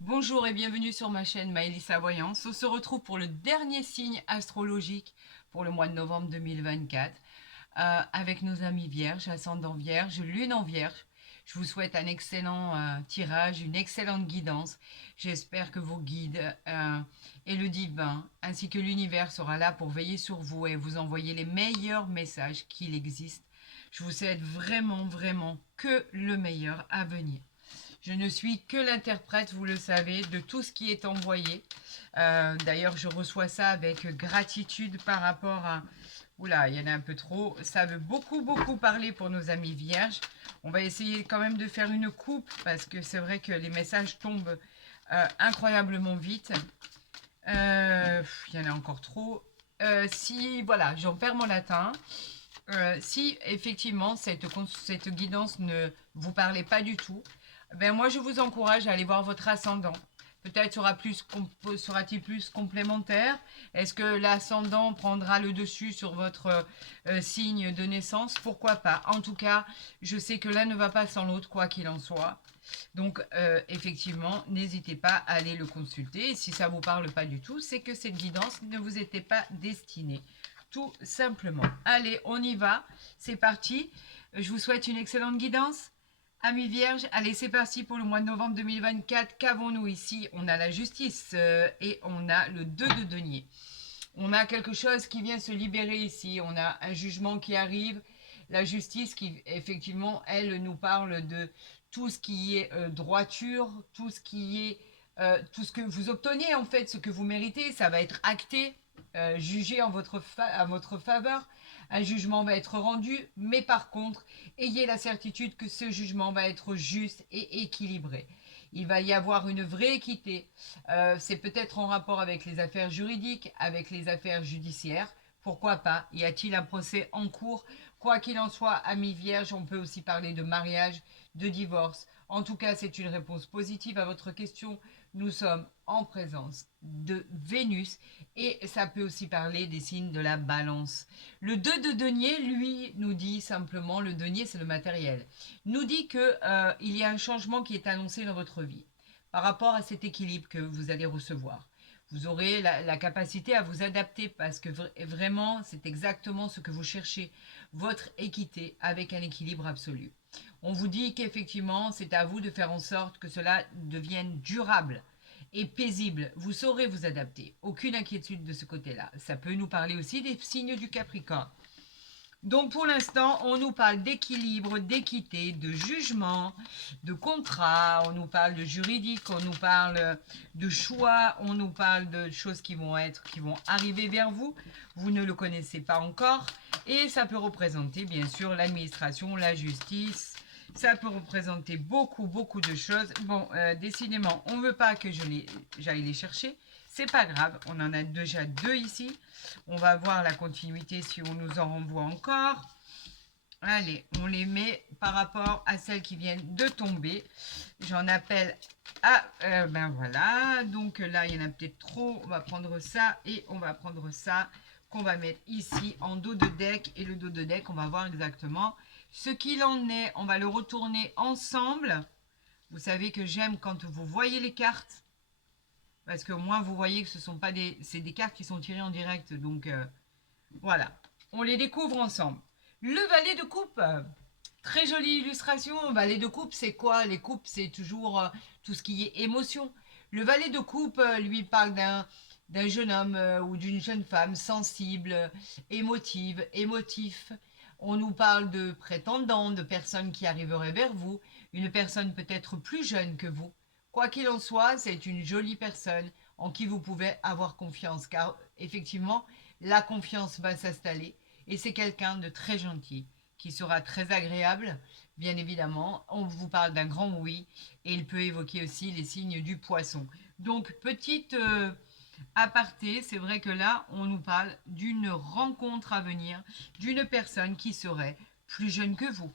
Bonjour et bienvenue sur ma chaîne Maëlys Voyance. On se retrouve pour le dernier signe astrologique pour le mois de novembre 2024 avec nos amis vierges, ascendant vierge, lune en vierge. Je vous souhaite un excellent tirage, une excellente guidance. J'espère que vos guides et le divin ainsi que l'univers sera là pour veiller sur vous et vous envoyer les meilleurs messages qu'il existe. Je vous souhaite vraiment que le meilleur à venir. Je ne suis que l'interprète, vous le savez, de tout ce qui est envoyé. D'ailleurs, je reçois ça avec gratitude par rapport à... Oula, il y en a un peu trop. Ça veut beaucoup parler pour nos amis vierges. On va essayer quand même de faire une coupe parce que c'est vrai que les messages tombent incroyablement vite. Il y en a encore trop. Si, voilà, j'en perds mon latin. Si effectivement cette guidance ne vous parlait pas du tout, ben moi je vous encourage à aller voir votre ascendant. Peut-être sera-t-il plus complémentaire. Est-ce que l'ascendant prendra le dessus sur votre signe de naissance? Pourquoi pas. En tout cas, je sais que l'un ne va pas sans l'autre, quoi qu'il en soit. Donc, effectivement, n'hésitez pas à aller le consulter. Et si ça ne vous parle pas du tout, c'est que cette guidance ne vous était pas destinée. Tout simplement. Allez, on y va. C'est parti. Je vous souhaite une excellente guidance. Amis vierges, allez, c'est parti pour le mois de novembre 2024. Qu'avons-nous ici? On a la justice et on a le 2 de denier. On a quelque chose qui vient se libérer ici. On a un jugement qui arrive. La justice qui, effectivement, elle nous parle de tout ce qui est droiture, tout ce qui est tout ce que vous obtenez, en fait, ce que vous méritez, ça va être acté, jugé en à votre faveur. Un jugement va être rendu, mais par contre, ayez la certitude que ce jugement va être juste et équilibré. Il va y avoir une vraie équité. C'est peut-être en rapport avec les affaires juridiques, avec les affaires judiciaires. Pourquoi pas? Y a-t-il un procès en cours? Quoi qu'il en soit, amis vierges, on peut aussi parler de mariage, de divorce. En tout cas, c'est une réponse positive à votre question. Nous sommes en présence de Vénus et ça peut aussi parler des signes de la balance. Le 2 de denier, lui, nous dit simplement, le denier c'est le matériel, nous dit que il y a un changement qui est annoncé dans votre vie par rapport à cet équilibre que vous allez recevoir. Vous aurez la capacité à vous adapter parce que vraiment, c'est exactement ce que vous cherchez, votre équité avec un équilibre absolu. On vous dit qu'effectivement, c'est à vous de faire en sorte que cela devienne durable et paisible. Vous saurez vous adapter. Aucune inquiétude de ce côté-là. Ça peut nous parler aussi des signes du Capricorne. Donc pour l'instant, on nous parle d'équilibre, d'équité, de jugement, de contrat, on nous parle de juridique, on nous parle de choix, on nous parle de choses qui vont arriver vers vous. Vous ne le connaissez pas encore. Et ça peut représenter bien sûr l'administration, la justice. Ça peut représenter beaucoup de choses. Bon, décidément, on ne veut pas que j'aille les chercher. C'est pas grave, on en a déjà deux ici. On va voir la continuité si on nous en renvoie encore. Allez, on les met par rapport à celles qui viennent de tomber. J'en appelle à... ben voilà, donc là, il y en a peut-être trop. On va prendre ça et on va prendre ça qu'on va mettre ici en dos de deck. Et le dos de deck, on va voir exactement ce qu'il en est. On va le retourner ensemble. Vous savez que j'aime quand vous voyez les cartes. Parce qu'au moins, vous voyez que ce sont pas des... C'est des cartes qui sont tirées en direct. Donc, voilà. On les découvre ensemble. Le valet de coupe. Très jolie illustration. Valet de coupe, c'est quoi? Les coupes, c'est toujours tout ce qui est émotion. Le valet de coupe lui parle d'un jeune homme ou d'une jeune femme sensible, émotive, émotif. On nous parle de prétendants, de personnes qui arriveraient vers vous, une personne peut-être plus jeune que vous. Quoi qu'il en soit, c'est une jolie personne en qui vous pouvez avoir confiance, car effectivement, la confiance va s'installer et c'est quelqu'un de très gentil qui sera très agréable, bien évidemment. On vous parle d'un grand oui et il peut évoquer aussi les signes du poisson. Donc, petite aparté, c'est vrai que là, on nous parle d'une rencontre à venir, d'une personne qui serait plus jeune que vous.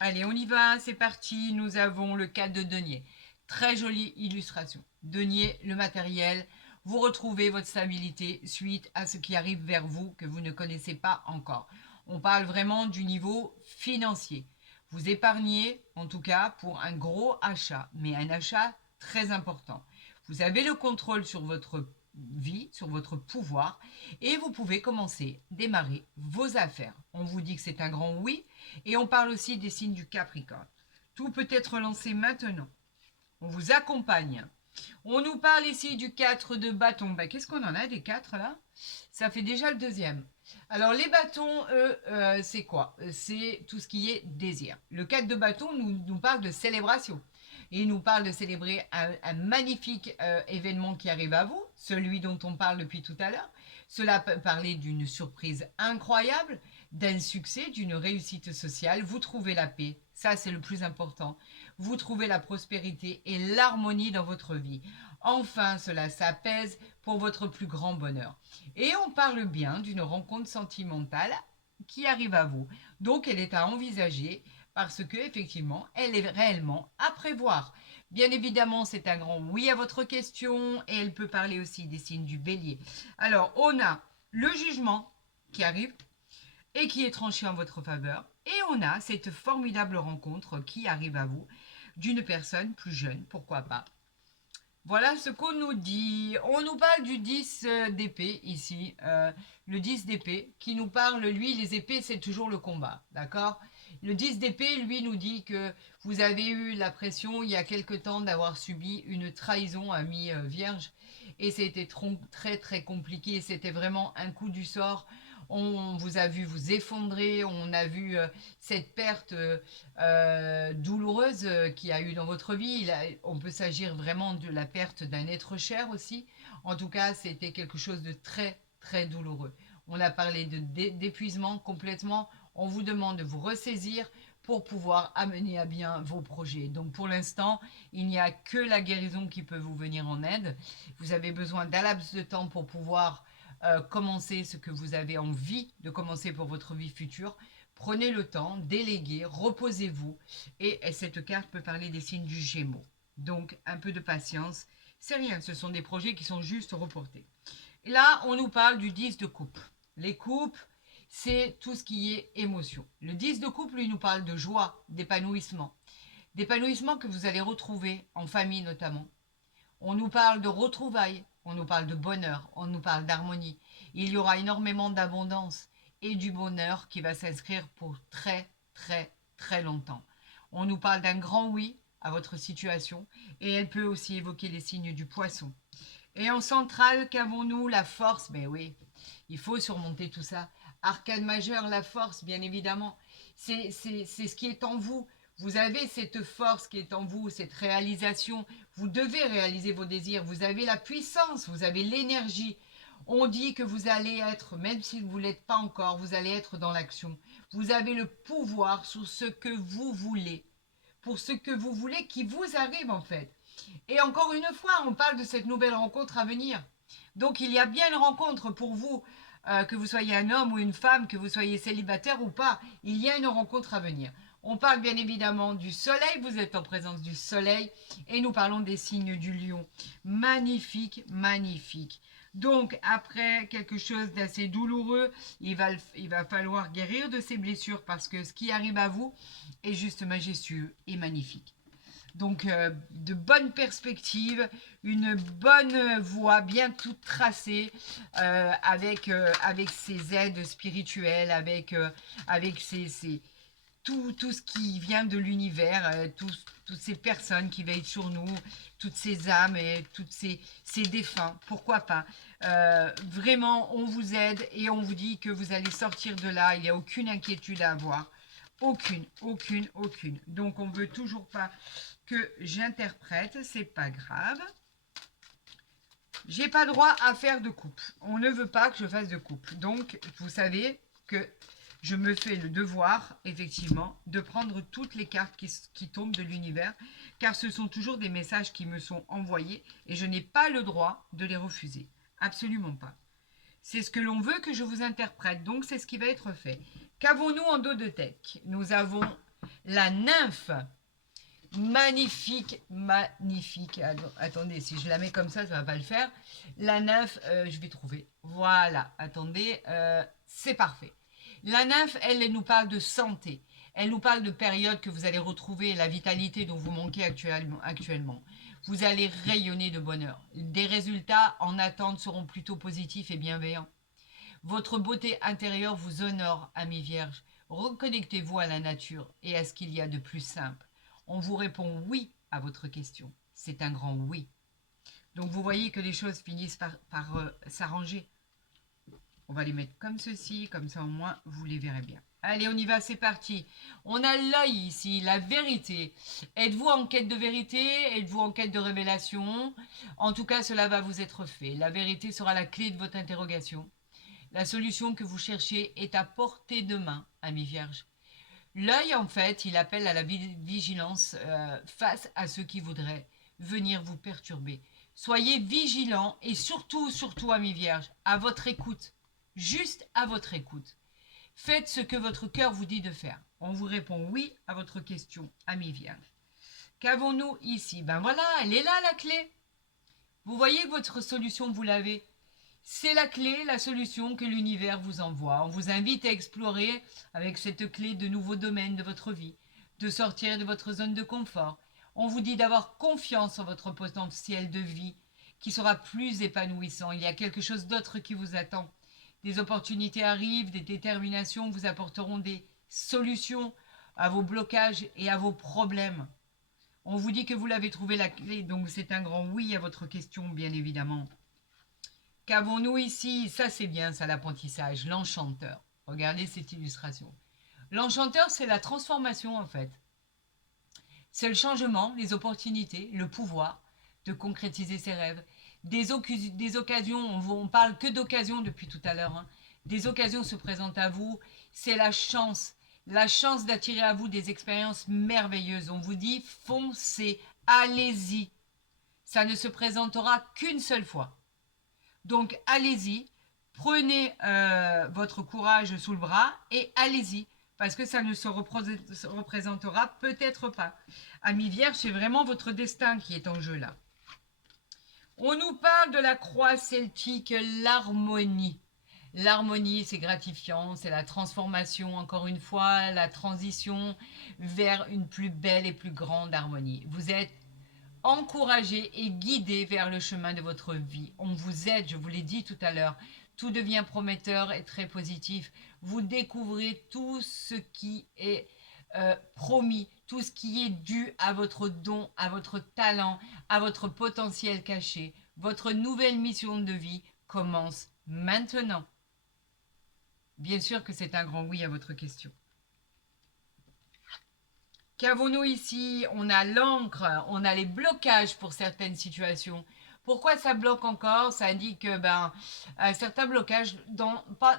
Allez, on y va, c'est parti. Nous avons le 4 de denier. Très jolie illustration. Denier, le matériel. Vous retrouvez votre stabilité suite à ce qui arrive vers vous que vous ne connaissez pas encore. On parle vraiment du niveau financier. Vous épargnez, en tout cas, pour un gros achat, mais un achat très important. Vous avez le contrôle sur votre vie, sur votre pouvoir, et vous pouvez commencer, démarrer vos affaires. On vous dit que c'est un grand oui, et on parle aussi des signes du Capricorne. Tout peut être lancé maintenant. On vous accompagne. On nous parle ici du 4 de bâton. Ben, qu'est-ce qu'on en a des 4 là? Ça fait déjà le deuxième. Alors les bâtons, eux, c'est quoi? C'est tout ce qui est désir. Le 4 de bâton nous parle de célébration. Il nous parle de célébrer un magnifique événement qui arrive à vous, celui dont on parle depuis tout à l'heure. Cela peut parler d'une surprise incroyable, d'un succès, d'une réussite sociale. Vous trouvez la paix, ça c'est le plus important. Vous trouvez la prospérité et l'harmonie dans votre vie. Enfin, cela s'apaise pour votre plus grand bonheur. Et on parle bien d'une rencontre sentimentale qui arrive à vous. Donc elle est à envisager parce que effectivement, elle est réellement à prévoir. Bien évidemment, c'est un grand oui à votre question et elle peut parler aussi des signes du bélier. Alors, on a le jugement qui arrive et qui est tranché en votre faveur. Et on a cette formidable rencontre qui arrive à vous d'une personne plus jeune, pourquoi pas. Voilà ce qu'on nous dit. On nous parle du 10 d'épée ici. Le 10 d'épée qui nous parle, lui, les épées, c'est toujours le combat. D'accord? Le 10 d'épée, lui, nous dit que vous avez eu la pression il y a quelque temps d'avoir subi une trahison à mi-vierge. Et c'était très, très compliqué. C'était vraiment un coup du sort. On vous a vu vous effondrer. On a vu cette perte douloureuse qu'il y a eu dans votre vie. On peut s'agir vraiment de la perte d'un être cher aussi. En tout cas, c'était quelque chose de très, très douloureux. On a parlé d'épuisement complètement. On vous demande de vous ressaisir pour pouvoir amener à bien vos projets. Donc pour l'instant, il n'y a que la guérison qui peut vous venir en aide. Vous avez besoin d'un laps de temps pour pouvoir commencer ce que vous avez envie de commencer pour votre vie future. Prenez le temps, déléguez, reposez-vous. Et cette carte peut parler des signes du Gémeaux. Donc un peu de patience. C'est rien, ce sont des projets qui sont juste reportés. Et là, on nous parle du 10 de coupe. Les coupes, c'est tout ce qui est émotion. Le 10 de coupe, lui, nous parle de joie, d'épanouissement. D'épanouissement que vous allez retrouver en famille notamment. On nous parle de retrouvailles, on nous parle de bonheur, on nous parle d'harmonie. Il y aura énormément d'abondance et du bonheur qui va s'inscrire pour très, très, très longtemps. On nous parle d'un grand oui à votre situation et elle peut aussi évoquer les signes du poisson. Et en centrale, qu'avons-nous? La force. Mais oui, il faut surmonter tout ça. Arcane majeur, la force, bien évidemment. C'est ce qui est en vous. Vous avez cette force qui est en vous, cette réalisation. Vous devez réaliser vos désirs. Vous avez la puissance, vous avez l'énergie. On dit que vous allez être, même si vous ne l'êtes pas encore, vous allez être dans l'action. Vous avez le pouvoir sur ce que vous voulez. Pour ce que vous voulez qui vous arrive en fait. Et encore une fois, on parle de cette nouvelle rencontre à venir. Donc il y a bien une rencontre pour vous, que vous soyez un homme ou une femme, que vous soyez célibataire ou pas. Il y a une rencontre à venir. On parle bien évidemment du soleil, vous êtes en présence du soleil, et nous parlons des signes du lion. Magnifique, magnifique. Donc, après quelque chose d'assez douloureux, il va falloir guérir de ces blessures parce que ce qui arrive à vous est juste majestueux et magnifique. Donc, de bonnes perspectives, une bonne voie bien toute tracée, avec ses aides spirituelles, avec tout ce qui vient de l'univers, toutes ces personnes qui veillent sur nous, toutes ces âmes et toutes ces défunts, pourquoi pas. Vraiment, on vous aide et on vous dit que vous allez sortir de là, il n'y a aucune inquiétude à avoir. Aucune, aucune, aucune. Donc, on ne veut toujours pas que j'interprète, c'est pas grave. J'ai pas droit à faire de coupe. On ne veut pas que je fasse de coupe. Donc, vous savez que je me fais le devoir, effectivement, de prendre toutes les cartes qui tombent de l'univers, car ce sont toujours des messages qui me sont envoyés et je n'ai pas le droit de les refuser. Absolument pas. C'est ce que l'on veut que je vous interprète, donc c'est ce qui va être fait. Qu'avons-nous en dos de tête? Nous avons la nymphe. Magnifique, magnifique. Attendez, si je la mets comme ça ne va pas le faire. La nymphe, je vais trouver. Voilà, attendez, c'est parfait. La nymphe, elle nous parle de santé. Elle nous parle de périodes que vous allez retrouver, la vitalité dont vous manquez actuellement. Vous allez rayonner de bonheur. Des résultats en attente seront plutôt positifs et bienveillants. Votre beauté intérieure vous honore, amis vierges. Reconnectez-vous à la nature et à ce qu'il y a de plus simple. On vous répond oui à votre question. C'est un grand oui. Donc vous voyez que les choses finissent par s'arranger. On va les mettre comme ceci, comme ça au moins vous les verrez bien. Allez, on y va, c'est parti. On a l'œil ici, la vérité. Êtes-vous en quête de vérité? Êtes-vous en quête de révélation? En tout cas, cela va vous être fait. La vérité sera la clé de votre interrogation. La solution que vous cherchez est à portée de main, amis vierges. L'œil, en fait, il appelle à la vigilance face à ceux qui voudraient venir vous perturber. Soyez vigilants et surtout, amis vierges, à votre écoute. Juste à votre écoute. Faites ce que votre cœur vous dit de faire. On vous répond oui à votre question, amis vierges. Qu'avons-nous ici? Ben voilà, elle est là la clé. Vous voyez que votre solution, vous l'avez. C'est la clé, la solution que l'univers vous envoie. On vous invite à explorer avec cette clé de nouveaux domaines de votre vie, de sortir de votre zone de confort. On vous dit d'avoir confiance en votre potentiel de vie qui sera plus épanouissant. Il y a quelque chose d'autre qui vous attend. Des opportunités arrivent, des déterminations vous apporteront des solutions à vos blocages et à vos problèmes. On vous dit que vous l'avez trouvé la clé, donc c'est un grand oui à votre question, bien évidemment. Qu'avons-nous ici? Ça c'est bien, ça l'apprentissage, l'enchanteur. Regardez cette illustration. L'enchanteur, c'est la transformation en fait. C'est le changement, les opportunités, le pouvoir de concrétiser ses rêves. Des occasions, on parle que d'occasions depuis tout à l'heure, hein. Des occasions se présentent à vous, c'est la chance d'attirer à vous des expériences merveilleuses. On vous dit foncez, allez-y. Ça ne se présentera qu'une seule fois. Donc allez-y, prenez votre courage sous le bras et allez-y, parce que ça ne se représentera peut-être pas. Amis vierges, c'est vraiment votre destin qui est en jeu là. On nous parle de la croix celtique, l'harmonie. L'harmonie, c'est gratifiant, c'est la transformation, encore une fois, la transition vers une plus belle et plus grande harmonie. Vous êtes encouragé et guidé vers le chemin de votre vie. On vous aide, je vous l'ai dit tout à l'heure. Tout devient prometteur et très positif. Vous découvrez tout ce qui est promis, tout ce qui est dû à votre don, à votre talent, à votre potentiel caché. Votre nouvelle mission de vie commence maintenant. Bien sûr que c'est un grand oui à votre question. Qu'avons-nous ici? On a l'encre, on a les blocages pour certaines situations. Pourquoi ça bloque encore? Ça indique certains blocages dans pas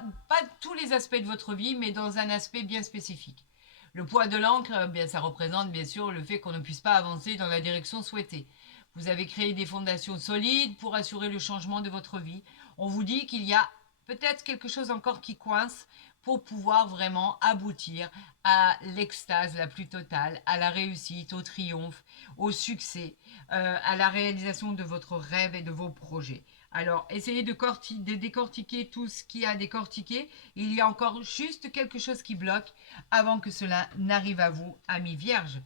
tous les aspects de votre vie, mais dans un aspect bien spécifique. Le poids de l'encre, ça représente bien sûr le fait qu'on ne puisse pas avancer dans la direction souhaitée. Vous avez créé des fondations solides pour assurer le changement de votre vie. On vous dit qu'il y a peut-être quelque chose encore qui coince pour pouvoir vraiment aboutir à l'extase la plus totale, à la réussite, au triomphe, au succès, à la réalisation de votre rêve et de vos projets. Alors, essayez de décortiquer tout ce qu'il y a à décortiquer. Il y a encore juste quelque chose qui bloque avant que cela n'arrive à vous, amis vierges.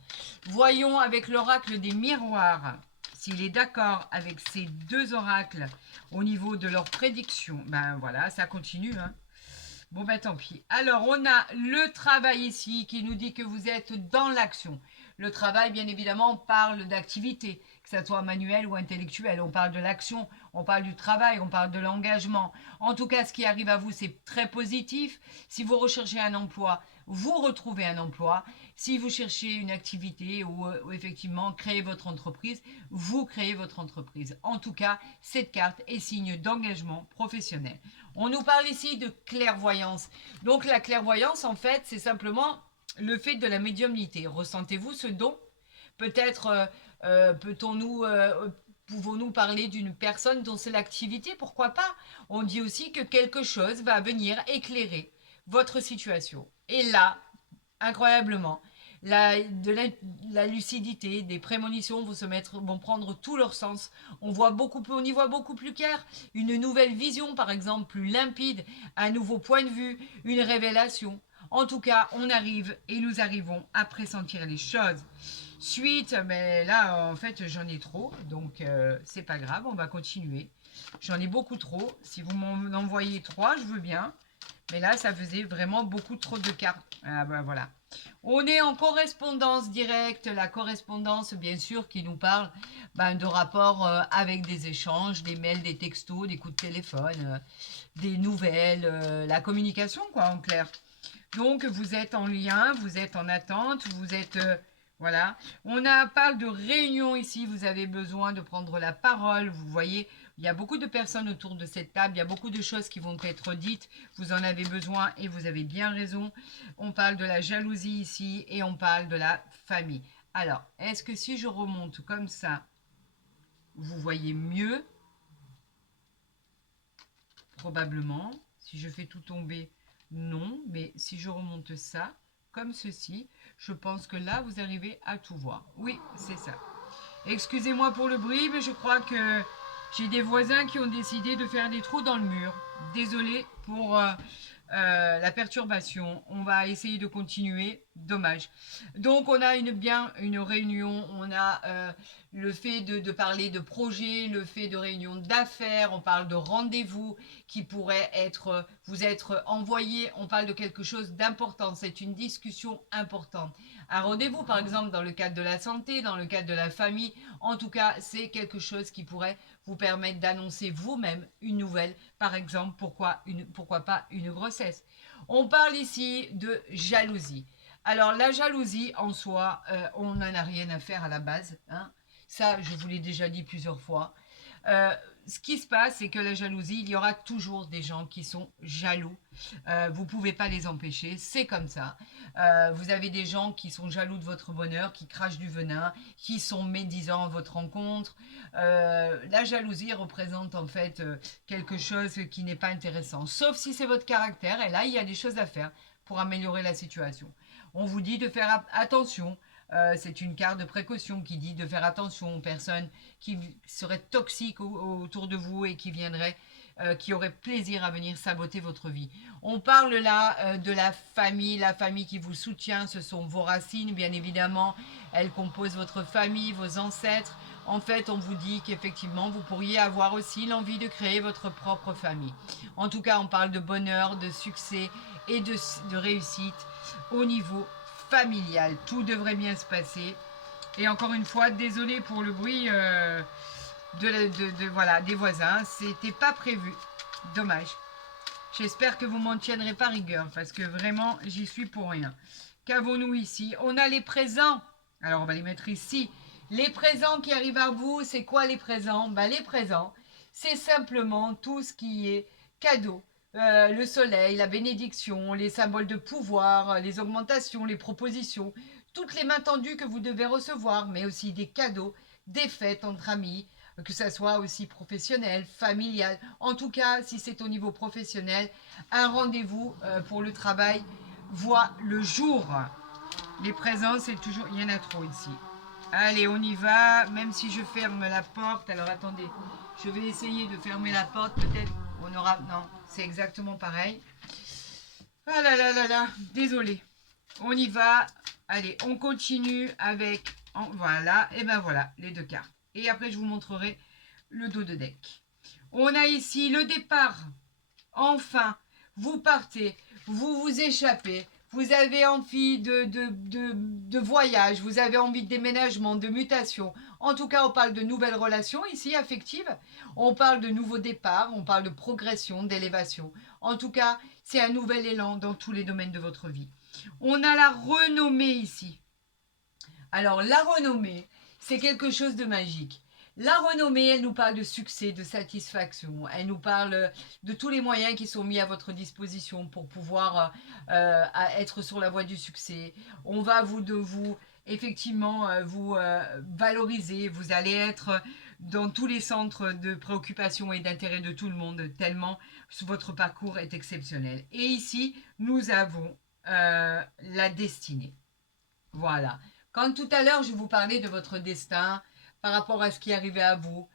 Voyons avec l'oracle des miroirs s'il est d'accord avec ces deux oracles au niveau de leurs prédictions. Ben voilà, ça continue, hein. Bon, ben tant pis. Alors, on a le travail ici qui nous dit que vous êtes dans l'action. Le travail, bien évidemment, parle d'activité, que ce soit manuel ou intellectuel. On parle de l'action, on parle du travail, on parle de l'engagement. En tout cas, ce qui arrive à vous, c'est très positif. Si vous recherchez un emploi, vous retrouvez un emploi. Si vous cherchez une activité ou effectivement créer votre entreprise, vous créez votre entreprise. En tout cas, cette carte est signe d'engagement professionnel. On nous parle ici de clairvoyance. Donc la clairvoyance, en fait, c'est simplement le fait de la médiumnité. Ressentez-vous ce don? Peut-être pouvons-nous parler d'une personne dont c'est l'activité? Pourquoi pas? On dit aussi que quelque chose va venir éclairer votre situation. Et là, incroyablement, la lucidité, des prémonitions vont prendre tout leur sens. On y voit beaucoup plus clair. Une nouvelle vision, par exemple, plus limpide, un nouveau point de vue, une révélation. En tout cas, on arrive et nous arrivons à pressentir les choses. Suite, mais là, en fait, j'en ai trop, donc c'est pas grave, on va continuer. J'en ai beaucoup trop. Si vous m'en envoyez 3, je veux bien. Mais là, ça faisait vraiment beaucoup trop de cartes. Ah ben voilà. On est en correspondance directe, la correspondance bien sûr qui nous parle de rapports avec des échanges, des mails, des textos, des coups de téléphone, des nouvelles, la communication quoi en clair. Donc vous êtes en lien, vous êtes en attente, vous êtes voilà. Parle de réunion ici, vous avez besoin de prendre la parole, vous voyez, il y a beaucoup de personnes autour de cette table, il y a beaucoup de choses qui vont être dites, vous en avez besoin et vous avez bien raison. On parle de la jalousie ici et on parle de la famille. Alors, est-ce que si je remonte comme ça, vous voyez mieux? Probablement. Si je fais tout tomber, non. Mais si je remonte ça, comme ceci, je pense que là, vous arrivez à tout voir. Oui, c'est ça. Excusez-moi pour le bruit, mais je crois que j'ai des voisins qui ont décidé de faire des trous dans le mur. Désolée pour la perturbation. On va essayer de continuer. Dommage. Donc, on a une réunion. On a le fait de parler de projets, le fait de réunion d'affaires. On parle de rendez-vous qui pourrait vous être envoyé. On parle de quelque chose d'important. C'est une discussion importante. Un rendez-vous, par exemple, dans le cadre de la santé, dans le cadre de la famille. En tout cas, c'est quelque chose qui pourrait vous permettre d'annoncer vous-même une nouvelle. Par exemple, pourquoi pas une grossesse. On parle ici de jalousie. Alors, la jalousie, en soi, on n'en a rien à faire à la base. Hein. Ça, je vous l'ai déjà dit plusieurs fois. Ce qui se passe, c'est que la jalousie, il y aura toujours des gens qui sont jaloux. Vous ne pouvez pas les empêcher, c'est comme ça. Vous avez des gens qui sont jaloux de votre bonheur, qui crachent du venin, qui sont médisants à votre rencontre. La jalousie représente en fait quelque chose qui n'est pas intéressant, sauf si c'est votre caractère, et là, il y a des choses à faire pour améliorer la situation. On vous dit de faire attention. C'est une carte de précaution qui dit de faire attention aux personnes qui seraient toxiques autour de vous et qui auraient plaisir à venir saboter votre vie. On parle là de la famille qui vous soutient, ce sont vos racines, bien évidemment. Elles composent votre famille, vos ancêtres. En fait, on vous dit qu'effectivement, vous pourriez avoir aussi l'envie de créer votre propre famille. En tout cas, on parle de bonheur, de succès et de réussite au niveau familial. Tout devrait bien se passer. Et encore une fois, désolé pour le bruit voilà, des voisins. C'était pas prévu. Dommage. J'espère que vous m'en tiendrez pas rigueur parce que vraiment, j'y suis pour rien. Qu'avons-nous ici? On a les présents. Alors, on va les mettre ici. Les présents qui arrivent à vous, c'est quoi les présents? Les présents, c'est simplement tout ce qui est cadeau. Le soleil, la bénédiction, les symboles de pouvoir, les augmentations, les propositions, toutes les mains tendues que vous devez recevoir, mais aussi des cadeaux, des fêtes entre amis, que ça soit aussi professionnel, familial. En tout cas, si c'est au niveau professionnel, un rendez-vous pour le travail voit le jour. Les présents, c'est toujours... Il y en a trop ici. Allez, on y va, même si je ferme la porte. Alors, attendez, je vais essayer de fermer la porte. Peut-être on aura... Non, c'est exactement pareil. Ah là là là là, désolé. On y va. Allez, on continue avec... Voilà, et ben voilà, les deux cartes. Et après, je vous montrerai le dos de deck. On a ici le départ. Enfin, vous partez, vous vous échappez, vous avez envie de voyage, vous avez envie de déménagement, de mutation. En tout cas, on parle de nouvelles relations ici, affectives. On parle de nouveaux départs, on parle de progression, d'élévation. En tout cas, c'est un nouvel élan dans tous les domaines de votre vie. On a la renommée ici. Alors, la renommée, c'est quelque chose de magique. La renommée, elle nous parle de succès, de satisfaction. Elle nous parle de tous les moyens qui sont mis à votre disposition pour pouvoir être sur la voie du succès. On va effectivement vous valoriser. Vous allez être dans tous les centres de préoccupation et d'intérêt de tout le monde, tellement votre parcours est exceptionnel. Et ici, nous avons la destinée. Voilà. Quand tout à l'heure, je vous parlais de votre destin par rapport à ce qui arrivait à vous,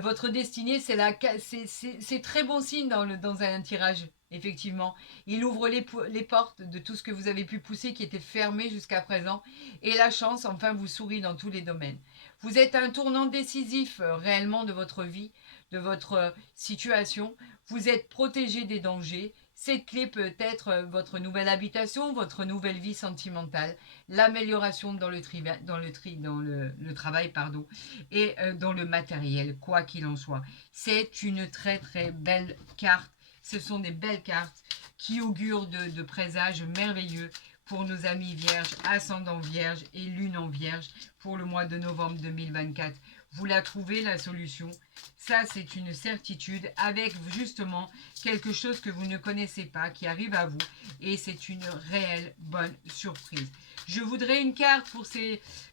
votre destinée, c'est très bon signe dans un tirage Effectivement, il ouvre les portes de tout ce que vous avez pu pousser qui était fermé jusqu'à présent. Et la chance, enfin, vous sourit dans tous les domaines. Vous êtes à un tournant décisif réellement de votre vie, de votre situation. Vous êtes protégé des dangers. Cette clé peut être votre nouvelle habitation, votre nouvelle vie sentimentale, l'amélioration dans le travail, pardon, et dans le matériel, quoi qu'il en soit. C'est une très très belle carte. Ce sont des belles cartes qui augurent de présages merveilleux pour nos amis vierges, ascendant vierge et lune en vierge pour le mois de novembre 2024. Vous la trouvez, la solution. Ça, c'est une certitude avec justement quelque chose que vous ne connaissez pas qui arrive à vous et c'est une réelle bonne surprise. Je voudrais une carte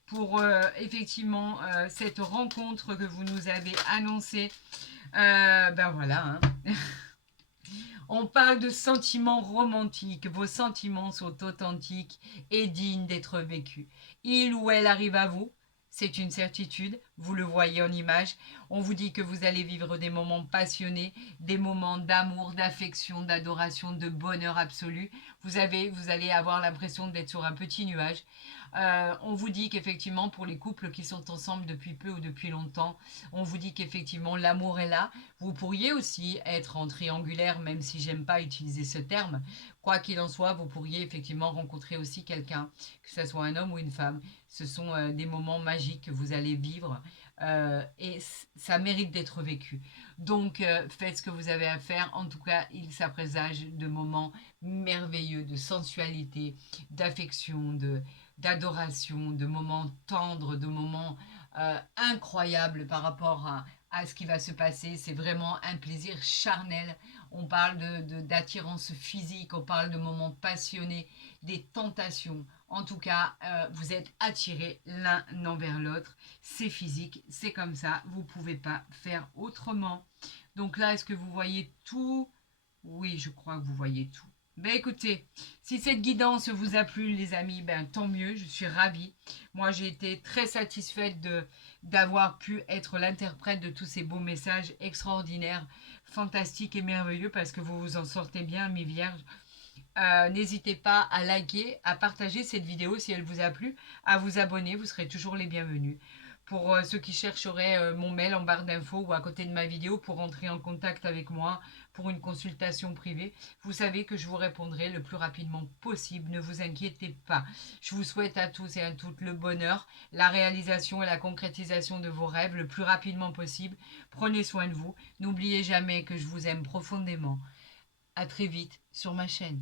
pour effectivement cette rencontre que vous nous avez annoncée. Ben voilà, hein. On parle de sentiments romantiques. Vos sentiments sont authentiques et dignes d'être vécus. Il ou elle arrive à vous. C'est une certitude, vous le voyez en image. On vous dit que vous allez vivre des moments passionnés, des moments d'amour, d'affection, d'adoration, de bonheur absolu. Vous allez avoir l'impression d'être sur un petit nuage. On vous dit qu'effectivement, pour les couples qui sont ensemble depuis peu ou depuis longtemps, on vous dit qu'effectivement, l'amour est là. Vous pourriez aussi être en triangulaire, même si j'aime pas utiliser ce terme. Quoi qu'il en soit, vous pourriez effectivement rencontrer aussi quelqu'un, que ce soit un homme ou une femme. Ce sont des moments magiques que vous allez vivre et ça mérite d'être vécu. Donc, faites ce que vous avez à faire. En tout cas, ça présage de moments merveilleux, de sensualité, d'affection, d'adoration, de moments tendres, de moments incroyables par rapport à ce qui va se passer. C'est vraiment un plaisir charnel. On parle d'attirance physique, on parle de moments passionnés, des tentations. En tout cas, vous êtes attirés l'un envers l'autre. C'est physique, c'est comme ça. Vous ne pouvez pas faire autrement. Donc là, est-ce que vous voyez tout? Oui, je crois que vous voyez tout. Ben écoutez, si cette guidance vous a plu, les amis, ben tant mieux, je suis ravie. Moi, j'ai été très satisfaite d'avoir pu être l'interprète de tous ces beaux messages extraordinaires, fantastiques et merveilleux parce que vous vous en sortez bien, mes vierges. N'hésitez pas à liker, à partager cette vidéo si elle vous a plu, à vous abonner, vous serez toujours les bienvenus. Pour ceux qui chercheraient mon mail en barre d'infos ou à côté de ma vidéo pour entrer en contact avec moi pour une consultation privée, vous savez que je vous répondrai le plus rapidement possible. Ne vous inquiétez pas. Je vous souhaite à tous et à toutes le bonheur, la réalisation et la concrétisation de vos rêves le plus rapidement possible. Prenez soin de vous. N'oubliez jamais que je vous aime profondément. À très vite sur ma chaîne.